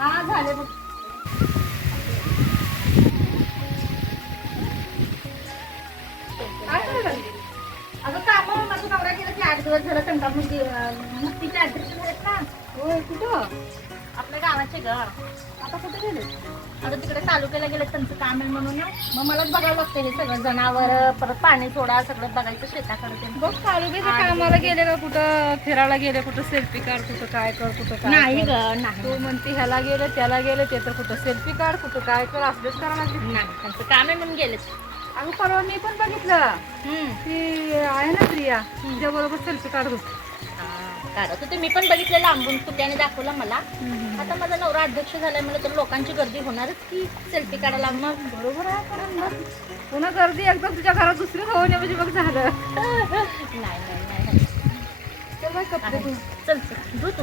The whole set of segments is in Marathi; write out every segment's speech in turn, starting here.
झाले बघ. काय करायला लागली? अगं कामावर माझं नवरा गेला की आठ दिवस झालं संताप मुक्तीच्या ऍड्रेस आहेत ना. होय कुठं? आपल्या गावाचे ग. आता कुठे गेले? अगं तिकडे तालुक्याला गेले त्यांचं काम आहे म्हणून. मग मलाच बघावं लागतं हे सगळं जनावर परत पाणी सोडा सगळं बघायचं शेताकडे ते. बघ तालुक्याच्या कामाला गेले का कुठं फिरायला गेले कुठं सेल्फी काढ कुठं काय कर कुठं काय नाही कर. ग नाही. तू म्हणते ह्याला गेले त्याला गेले ते तर कुठं सेल्फी काढ कुठं काय कर असलेच करा लागले नाही त्यांचं काम आहे म्हणून गेले अगं परवा मी पण बघितलं. ती आहे ना प्रिया. तिच्या बरोबर सेल्फी काढत होती काढत होते. मी पण बघितलं लांबून कुठ्याने दाखवला मला. आता माझा नवरा अध्यक्ष झालाय म्हणलं तर लोकांची गर्दी होणारच की सेल्फी काढायला मग बरोबर आहे मग पुन्हा गर्दी एकदम तुझ्या घरात दुसरी होऊ नये म्हणजे बघ झालं. नाही नाही नाही. चल कपडे. चल चल धु तू.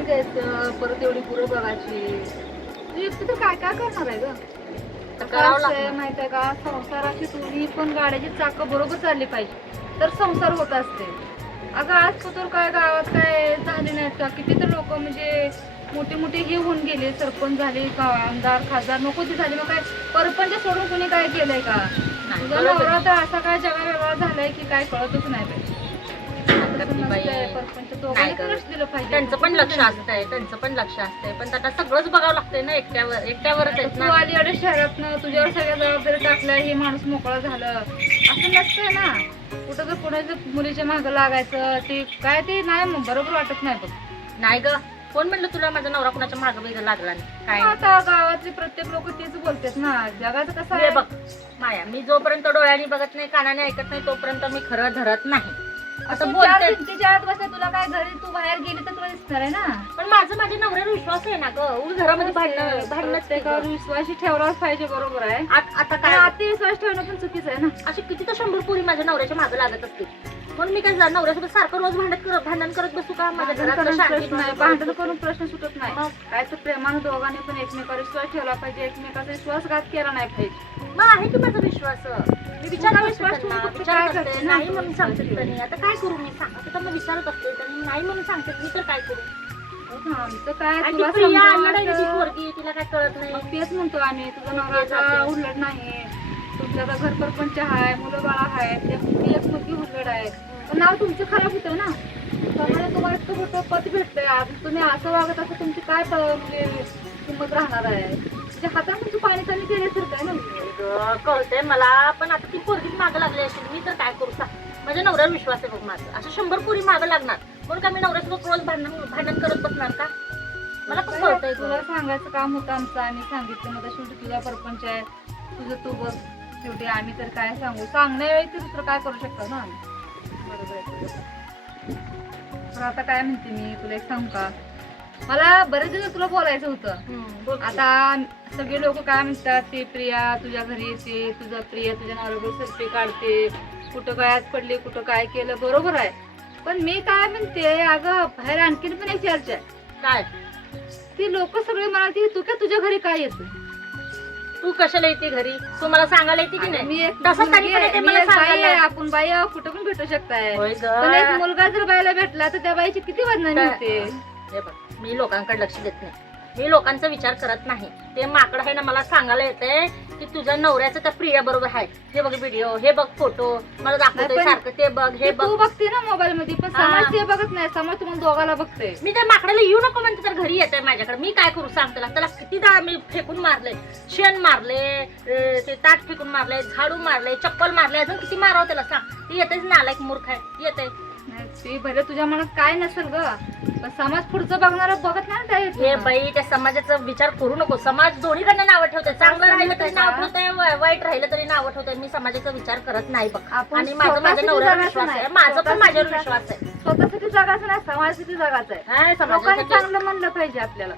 पाणी द्यायचं परत एवढी पुरं बघायची. तर काय काय करणार आहे ग. माहिती आहे का संसाराची दोन्ही पण गाड्याची चाकं बरोबर चालली पाहिजे. तर संसार होत असते. अगं आज तर काय गावात काय झाले नाहीत का किती तर लोक म्हणजे मोठे मोठे हे होऊन गेले. सरपंच झाले का आमदार खासदार नको ते झाले. मग काय परपंच सोडून कोणी काय केलंय का. नवरा तर असा काय जगा वेगळा झालाय की काय कळतच नाही दिलं पाहिजे. त्यांचं पण लक्ष असतंय त्यांचं पण लक्ष असतंय. पण आता सगळंच बघावं लागतंय ना एकट्यावर एकट्यावरच आहेत तू ना आली एवढ्या शहरातनं तुझ्यावर सगळ्या जबाबदारी टाकल्या हे माणूस मोकळा झालं. असं नसतंय ना. कुठं जर कोणाच्या मुलीच्या मागं लागायचं ते काय ते नाही बरोबर वाटत नाही बघ. नाही ग. कोण म्हणलं तुला माझा नवरा कुणाच्या मागं बिगं लागला नाही? काय. आता गावातले प्रत्येक लोक तेच बोलतात ना. जगाचं कसं आहे? बघ. माया मी जोपर्यंत डोळ्यांनी बघत नाही कानाने ऐकत नाही तोपर्यंत मी खरं धरत नाही. आता असं बोलते. चार भिंतीच्या आत बसल्या तुला काय घरी तू बाहेर गेली तर तुला दिसणार आहे ना? पण माझं माझ्या नवऱ्यावर विश्वास आहे ना ग. उगाच घरामध्ये भांडण भांडणच प्रत्येकावर विश्वासी ठेवलाच पाहिजे बरोबर आहे. आता पण काय? अति विश्वास ठेवणं पण चुकीचं आहे ना. अशी किती तर शंभर पुरी माझ्या नवऱ्याच्या मागे लागत असते म्हणून मी काय जा- नवऱ्यासोबत सारखं रोज भांडत करत भांडण करत बसू का? माझ्या भांडण घरातलं करून प्रश्न नाही. भांडण करून प्रश्न सुटत नाही. मग काय तर प्रेमानं दोघांनी पण एकमेकावर विश्वास ठेवला पाहिजे. एकमेकाचा विश्वासघात केला नाही पाहिजे. मग आहे की माझा विश्वास? मी करते? नाही म्हणून सांगते आता काय करू मी? सांग. आता त्यांना विचारत असते नाही म्हणून सांगते मी तर काय करू? हो आमचं काय आणि ती तुला प्रिया समजावं पोरगी तिला काय कळत नाही. मग तेच म्हणतो आम्ही तुझा तेच नवरा जाते. आता उलट नाही तुमच्या आता घर परपंच आहे मुलं बाळा आहेत मुलगी उलट पण नाव तुमचं खराब होतं ना. त्यामुळे तुम्हाला इतकं मोठं पद भेटतंय. आज तुम्ही असं वागत असं तुमची काय प- म्हणजे किंमत राहणार आहे? म्हणजे हातात तुमचं पाणी कमी केल्यासारखं आहे ना? ग, कळतंय मला पण आता ती पोरगी मागं लागली असेल. मी तर काय करू सांग माझ्या नवऱ्यावर विश्वास आहे बघ माझा. असं शंभर पोरी मागं लागणार. म्हणून का मी नवऱ्यासोबत रोज भांडण भांडण करत बसणार का? मला पण कळतंय तुला ग. सांगायचं काम होतं आमचं आम्ही सांगितलं. मला शेवटी तुझा परपंच आहे. तुझं तू बघ. शेवटी आम्ही तर काय सांगू? सांगण्यावेळी तर दुसरं काय करू शकतो ना? आम्ही बरोबर आहे. तुझं. तर आता काय म्हणते मी? तुला एक सांगू का? मला बरेच दिवस तुला बोलायचं होतं. आता सगळे लोक काय म्हणतात ते प्रिया तुझ्या घरी येते तुझा प्रिया तुझ्या नावाबरोबर सेल्फी काढते. कुठं काय आत पडले कुठं काय केलं बरोबर आहे. पण मी काय म्हणते अगं बाहेर आणखीन पण एक चर्चा आहे. काय? ती लोक सगळे म्हणाली तू काय तुझ्या घरी काय येतो तू कशाला येते घरी? तू मला सांगायला येते की नाही? मी एक तसं मुलगी तरी पण आहे, येते मी मला एक बाई. आहे, आपण बाई आहोत, कुठं पण भेटू शकताय. होय पण एक. मुलगा जर बाईला भेटला तर त्या बाईची किती बदनामी? होते हे बघ मी लोकांकडे लक्ष देत नाही. मी लोकांचा विचार करत नाही. ते माकड आहे ना मला सांगायला येते की तुझ्या नवऱ्याचं त्या प्रिया बरोबर आहे. हे बघ व्हिडिओ हे बघ फोटो मला दाखवतोय पण- सारखं ते बघ हे बघ. तू बघते ना मोबाईल मध्ये पण हा. समाज ते बघत नाही समाज तुम्हाला दोघाला बघते मी त्या माकडाला येऊ नको म्हणते तर घरी येते माझ्याकडे. मी काय करू सांग त्याला त्याला कितीदा मी फेकून मारले शेण मारले अं, ते ताट फेकून मारले झाडू मारले चप्पल मारले अजून किती मारावं त्याला सांग. ती येतेच नालायक मूर्ख आहे. येते नाही, ते भले तुझ्या मनात काय नसेल ग पण समाज पुढचं बघणार बघत नाही ना हे त्या बाई त्या समाजाचा विचार करू नको. समाज दोन्हीकडनं नावं ठेवते चांगलं राहिलं तरी नाव ठेवतंय वाईट राहिलं तरी नाव ठेवतंय. मी समाजाचा विचार करत नाही बघ. आपण आणि माझा माझ्या स्वतःसाठी नवऱ्यावर जगायचं विश्वास आहे. नाही. माझा पण माझ्यावर स्वतःसाठी विश्वास आहे. स्वतःसाठी जगायचं नाही समाजासाठी जगायचं आहे. हाय, लोकांनी समाजासाठी चांगलं म्हणलं पाहिजे आपल्याला.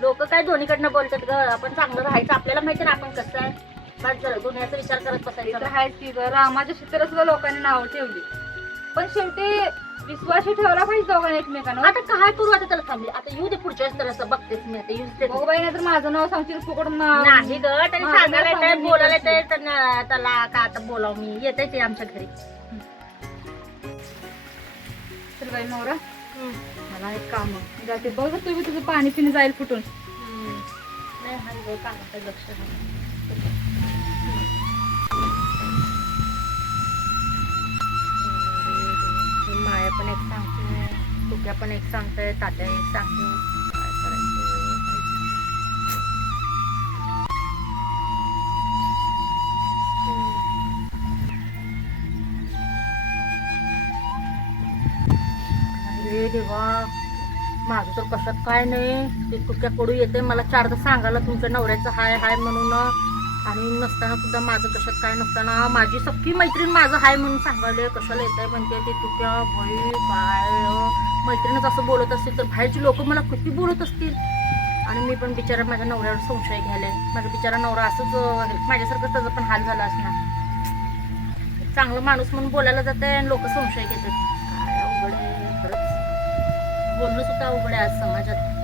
लोक काय दोन्हीकडनं बोलतात ग? आपण चांगलं राहायचं. आपल्याला माहिती ना आपण कसं आहे. बस दुनियाचा विचार करत ते बसायचं. तर आहेच की ग. रामाच्या सुद्धा लोकांनी नाव ठेवली. पण शेवटी विश्वासही ठेवला पाहिजे दोघांनी एकमेकांवर. आता काय करू आता त्याला थांबली. आता येऊ दे पुढच्या वेळेस तर असं बघतेच मी आता. बाई नाही तर माझं नाव सांगशील फुकट मा- नाही ग त्याने माझं सांगायला नाव येतंय सांगून बोलायला मी येतंय त्यांना- त्याला का आता बोलाव मी? येते ते आमच्या घरी. चल बाई नवरा. मला एक काम. जाते. बघ तुम्ही तुझं पाणी पिणे जाईल फुटून. नाही हा ग लक्ष नाही. तुक्या पण एक सांगते तात्या एक सांगते. काय करायचं? अरे देवा माझं तर कसं काय नाही ते तुझ्या कडू येते मला चारदा सांगायला तुमच्या नवऱ्याचं हाय हाय म्हणून. आणि नसताना सुद्धा माझं कशात काय नसताना माझी सख्खी मैत्रीण माझं हाय म्हणून सांगायला कशाला येत आहे म्हणते ते तुझ्या भाई काय मैत्रीणच असं बोलत असतील तर बाहेरची लोक मला किती बोलत असतील? आणि मी पण बिचारा माझ्या नवऱ्यावर संशय घ्यायला माझा बिचारा नवरा असंच माझ्यासारखं त्याचा पण हाल झाला असणार. चांगलं माणूस म्हणून बोलायला जाते आणि लोक संशय घेतात. काय अवघड आहे खरंच. बोलणं सुद्धा अवघड आहे आज समाजात.